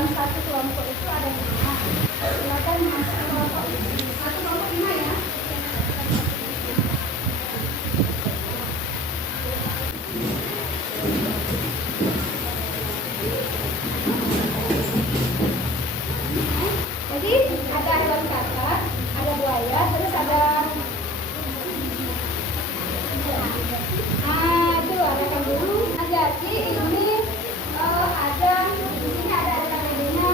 dalam satu kelompok itu ada 5. Silakan masuk kelompok satu kelompok 5 ya. Jadi ada hewan kakak, ada buaya, terus ada ada kanguru, ada ini ada di sini ada bedanya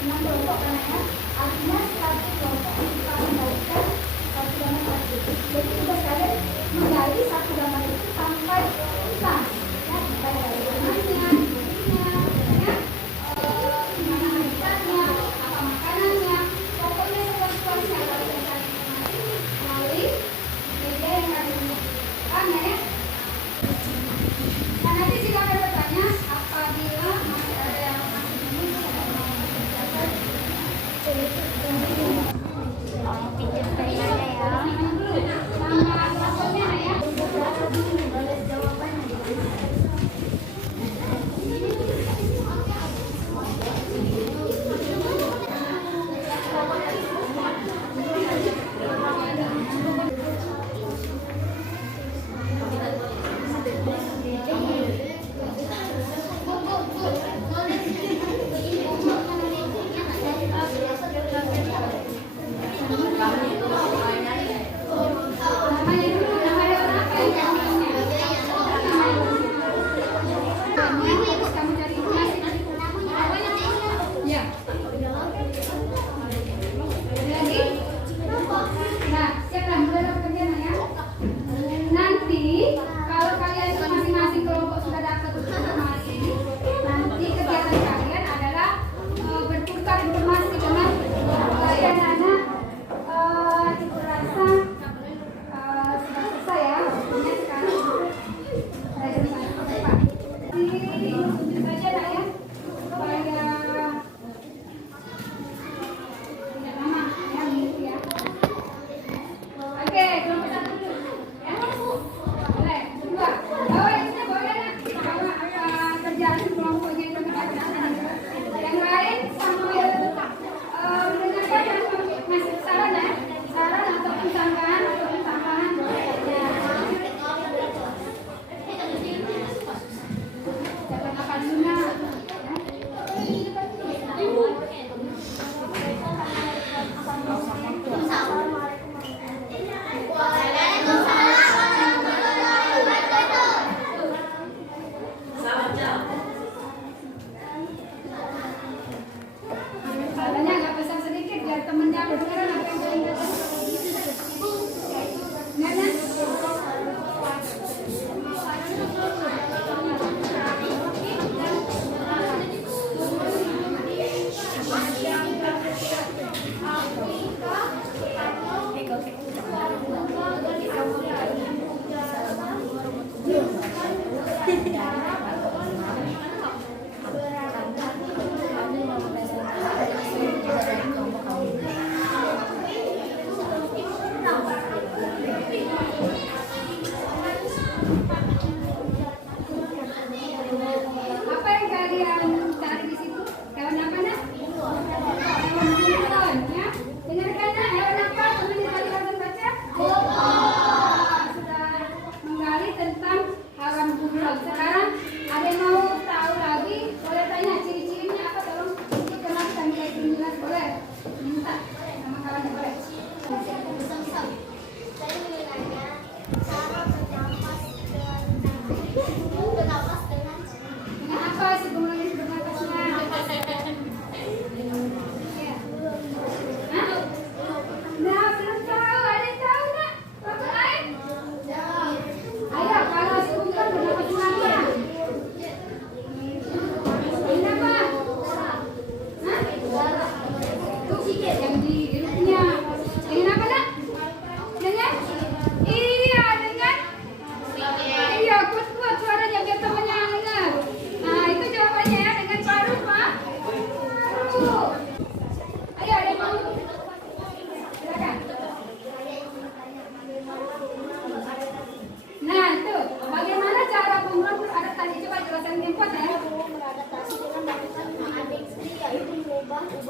6 kelompok kan ya. Artinya satu kelompok kita mengembalikan satu gambar lagi. Jadi tugas kalian menggali satu gambar itu sampai tuntas. Ya, sampai dari warnanya, bentuknya, gimana habitatnya, apa makanannya, pokoknya semuanya kalian cari melalui media yang kalian gunakan ya. Nah, nanti silakan bertanya apabila masih ada yang masih bingung. Pinjam dari mana ya? Nama teleponnya ya.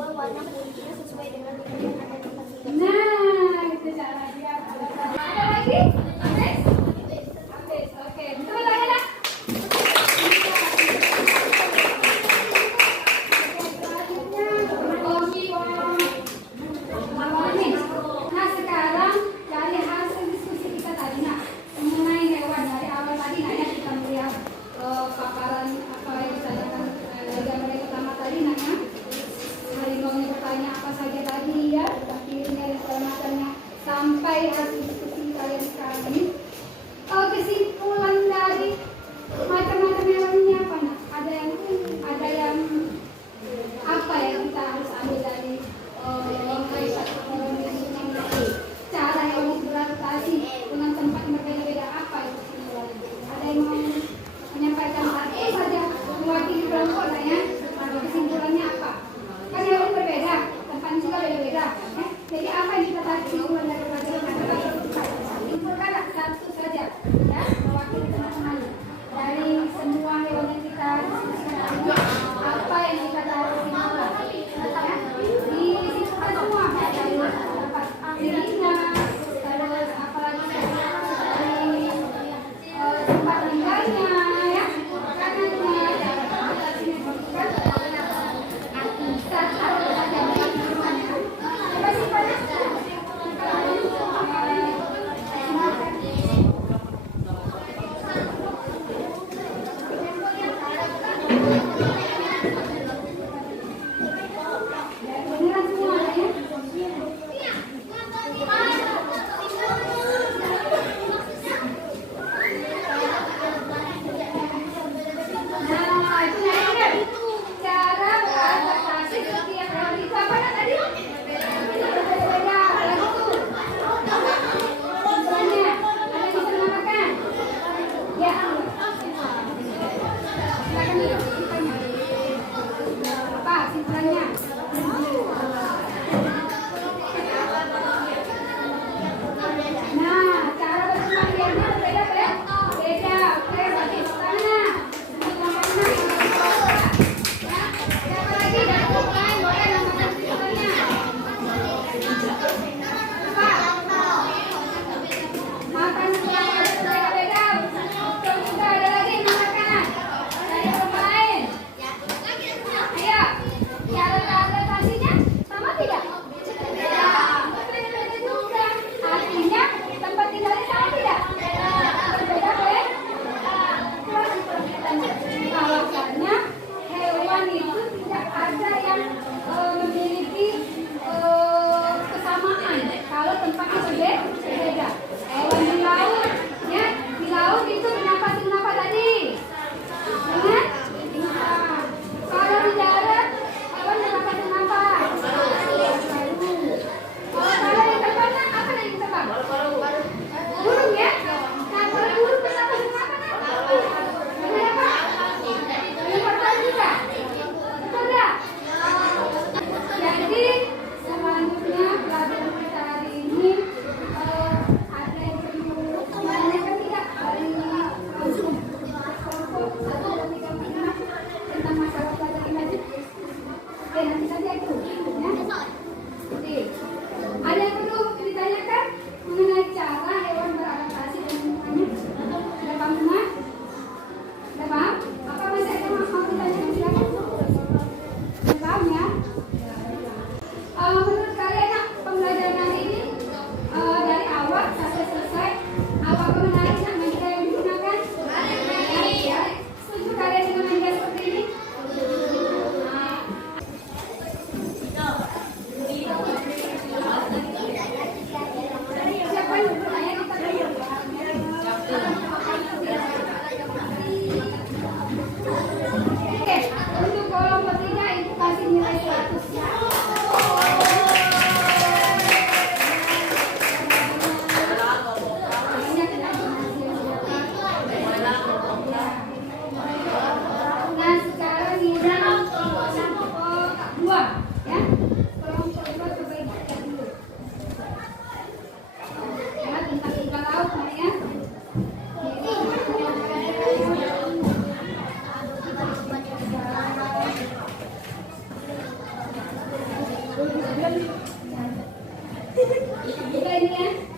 tombol warna kuning sesuai dengan nilai yang ada di panggilan. Nah, itu cara dia. Ada lagi? Habis? Habis. Oke. Betul lagi lah. Nah, sekarang dari hasil diskusi kita tadi, nah, mengenai hewan dari awal tadi, nah ya kita melihat paparan apa yang ditanyakan dari gambar yang pertama tadi, nah ya. Harimau yang bertanya apa saja tadi ya, akhirnya dan segala macamnya sampai hasil diskusi kalian sekarang ini. Kesimpulan dari macam-macam hewannya apa nah? Ada yang apa yang kita harus ambil dari cara hewan itu beradaptasi dengan tempat yang berbeda-beda, apa itu kesimpulannya? Ada yang mau menyampaikan satu saja mewakili kelompok lah ya? Kesimpulannya apa? Kan hewan berbeda, tempatnya juga beda-beda. Jadi apa yang kita tarik kesimpulan dari pelajaran simpulkan satu saja ya, mewakili teman-teman dari semua hewan yang kita diskusikan ini, apa yang kita tarik kesimpulan ya? Disimpulkan semua dari tempat dirinya, terus apalagi dari tempat tinggalnya ya, makanannya, Buka ini ya.